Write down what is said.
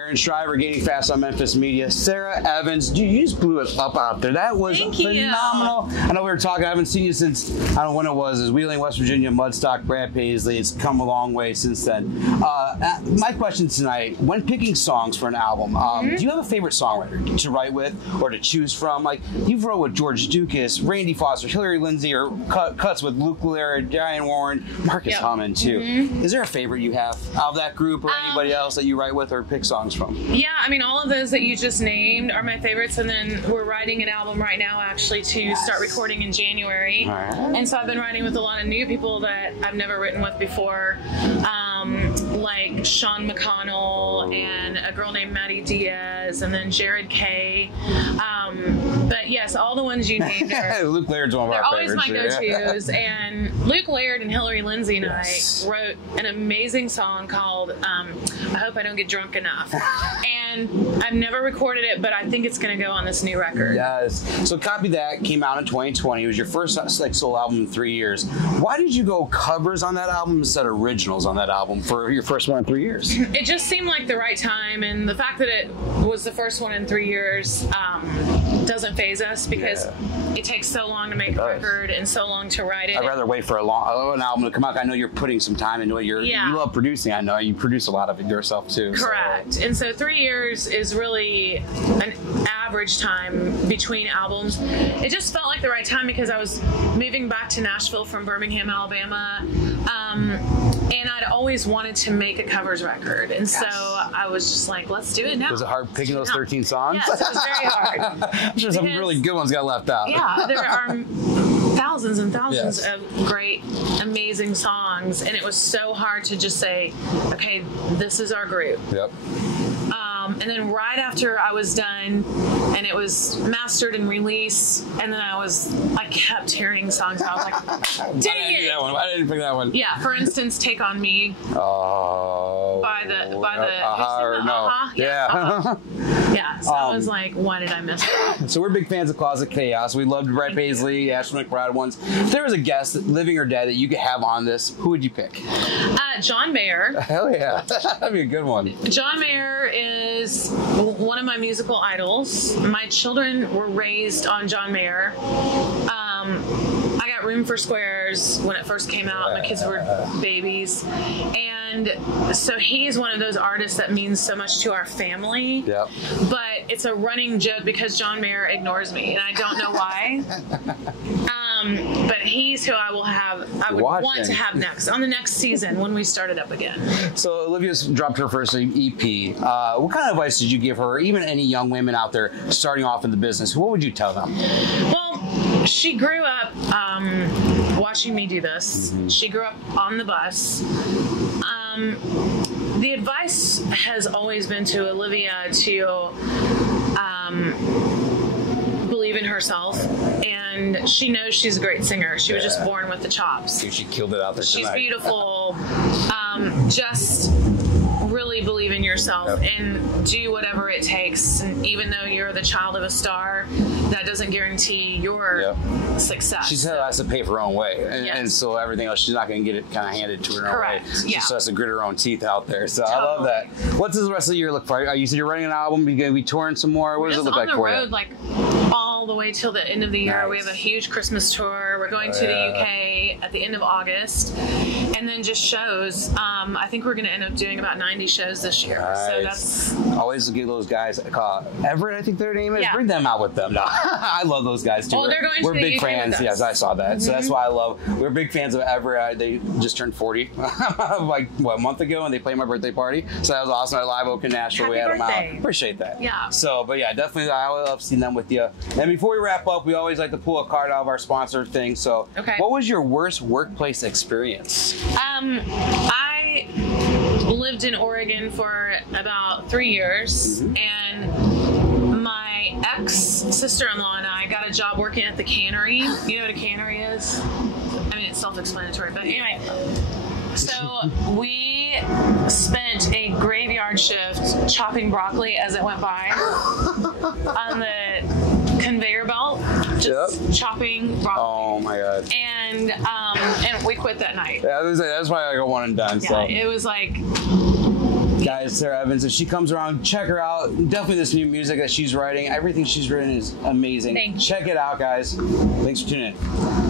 Aaron Shriver, Gaining Fast on Memphis Media. Sara Evans, dude, you just blew it up out there. That was phenomenal. I know we were talking, I haven't seen you since, I don't know when it was, it was Wheeling, West Virginia, Mudstock, Brad Paisley. It's come a long way since then. My question tonight, when picking songs for an album, do you have a favorite songwriter to write with or to choose from? Like, you've wrote with George Dukas, Randy Foster, Hillary Lindsay, or cuts with Luke Laird, Diane Warren, Marcus Hammond, too. Is there a favorite you have out of that group or anybody else that you write with or pick songs from? Yeah, I mean, all of those that you just named are my favorites, and then we're writing an album right now actually to start recording in January. And so I've been writing with a lot of new people that I've never written with before, like Sean McConnell and a girl named Maddie Diaz, and then Jared Kay. But yes, all the ones you named are Luke Laird's one of our favorites. They're always my go-tos. And Luke Laird and Hillary Lindsay and I wrote an amazing song called I Hope I Don't Get Drunk Enough. And I've never recorded it, but I think it's going to go on this new record. Yes. So Copy That came out in 2020. It was your first solo album in 3 years. Why did you go covers on that album instead of originals on that album for your first one in 3 years? It just seemed like the right time, and the fact that it was the first one in 3 years doesn't faze us because it takes so long to make a record and so long to write it. I'd rather wait for an album to come out. I know you're putting some time into it. You love producing. I know you produce a lot of it yourself too. Correct. So. And so 3 years is really an average time between albums. It just felt like the right time because I was moving back to Nashville from Birmingham, Alabama. And I'd always wanted to make a covers record. And so I was just like, let's do it now. Was it hard picking those 13 songs? Yes, it was very hard. I'm sure some really good ones got left out. Yeah, there are thousands and thousands of great, amazing songs. And it was so hard to just say, okay, this is our group. Yep. And then right after I was done and it was mastered and released, and then I kept hearing songs. I was like, dang it! I didn't pick that one. Yeah, for instance, Take On Me. Oh. By the Yeah, so I was like, why did I miss that? So we're big fans of Closet Chaos. We loved Brad Paisley, Ashley McBride ones. If there was a guest, living or dead, that you could have on this, who would you pick? John Mayer. Hell yeah. That'd be a good one. John Mayer is one of my musical idols. My children were raised on John Mayer. I got Room for Squares when it first came out. My kids were babies. And so he's one of those artists that means so much to our family. Yep. But it's a running joke because John Mayer ignores me, and I don't know why. But he's who I would want to have next, on the next season when we start it up again. So Olivia's dropped her first EP. What kind of advice did you give her, or even any young women out there starting off in the business? What would you tell them? Well, she grew up watching me do this. She grew up on the bus. The advice has always been to Olivia to believe in herself, and she knows she's a great singer. She was just born with the chops. She killed it out there tonight. She's beautiful. Just really believe in yourself and do whatever it takes. And even though you're the child of a star, that doesn't guarantee your success. She still has to pave her own way, and so everything else, she's not going to get it kind of handed to her in her way. She still has to grit her own teeth out there. So I love that. What does the rest of the year look for? You said you're running an album. You're going to be touring some more. What does it look like for you? On the road, like all the way till the end of the year. We have a huge Christmas tour. We're going to the UK at the end of August, and then just shows. I think we're going to end up doing about 90 shows this year. So that's always give those guys a call. Everett, I think their name is. Bring them out with them. No, I love those guys too. Well, we're big fans. Yes, I saw that. So that's why I love. We're big fans of Everett. They just turned 40 like a month ago, and they played my birthday party. So that was awesome at Live Oak in Nashville. We had them out. Appreciate that. Yeah. So, but yeah, definitely, I love seeing them with you. And before we wrap up, we always like to pull a card out of our sponsor thing. So, what was your worst workplace experience? I lived in Oregon for about 3 years, and my ex-sister-in-law and I got a job working at the cannery. You know what a cannery is? I mean, it's self-explanatory, but anyway. So we spent a graveyard shift chopping broccoli as it went by on the conveyor belt, just chopping broccoli. Oh my god! And we quit that night. Yeah, that's why I got one and done. Yeah, so it was like guys, Sara Evans. If she comes around, check her out. Definitely this new music that she's writing. Everything she's written is amazing. Thank you. Check it out, guys. Thanks for tuning in.